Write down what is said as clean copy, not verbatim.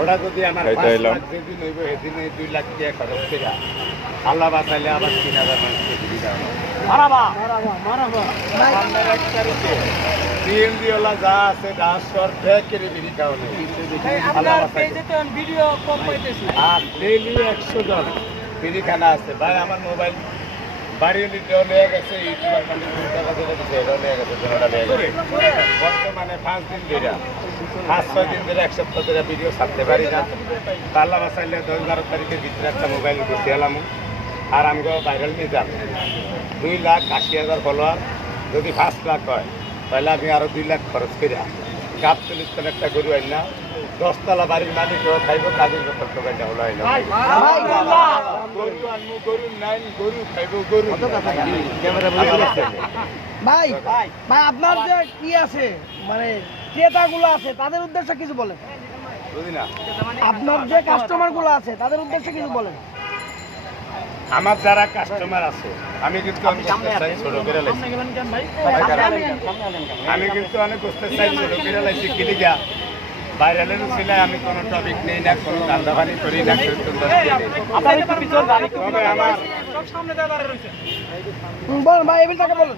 ওটা যদি আমার 5 লাখ যেদিন হইব সেদিনে 2 লাখ টাকা খরচ করে আল্লাহ বাঁচাইলে আবার 3000 মানুষকে ফ্রি দেওয়া সিএনজি ওলা যা আছে ডাস্টর ব্যাগ করে বিড়ি খাওয়া আর ডেইলি 100 জন বিড়িখানা আছে ভাই আমার মোবাইল বাড়ির লিটাও নিয়ে গেছে ইউটিউবার মানে টাকা দিলে দিচ্ছে এটাও নিয়ে গেছে জনটা নিয়ে গেছে বর্তমানে 5 দিন ধরে 5-6 দিন ধরে 1 সপ্তাহ ধরে ভিডিও ছাড়তে পারি না আল্লাহ বাঁচাইলে 10-12 তারিখের ভিতরে একটা মোবাইল ঘুরতে এলাম আর আমি ভাইরাল নিয়ে যান 2,80,000 ফলোয়ার যদি 5 লাখ হয় তাহলে আমি আরো 2 লাখ খরচ করে গাছ চল্লিশটার একটা গরু আইন না 10 তলা বাড়ির মালিকও খাইব কাজের ব্যাপার তো গাড়িটা হলো আইন গরু আনবো গরু নাই গরু খাইব গরু ভাই ভাই আপনার যে কি আছে মানে ক্রেতাগুলো আছে তাদের উদ্দেশ্যে কিছু বলেন বুঝি না আপনার যে কাস্টমার গুলো আছে তাদের উদ্দেশ্যে কিছু বলেন আমার যারা কাস্টমার আছে আমি কিন্তু ছোট করে লাইছি আমি কিন্তু অনেক করতে চাই ছোট করে লাইছি কিলিগা ভাইরালের ছিল আমি কোনো টপিক নেই না কোনো কান্দাভানি করি না আমার বলেন ভাই এবিল টাকা বলেন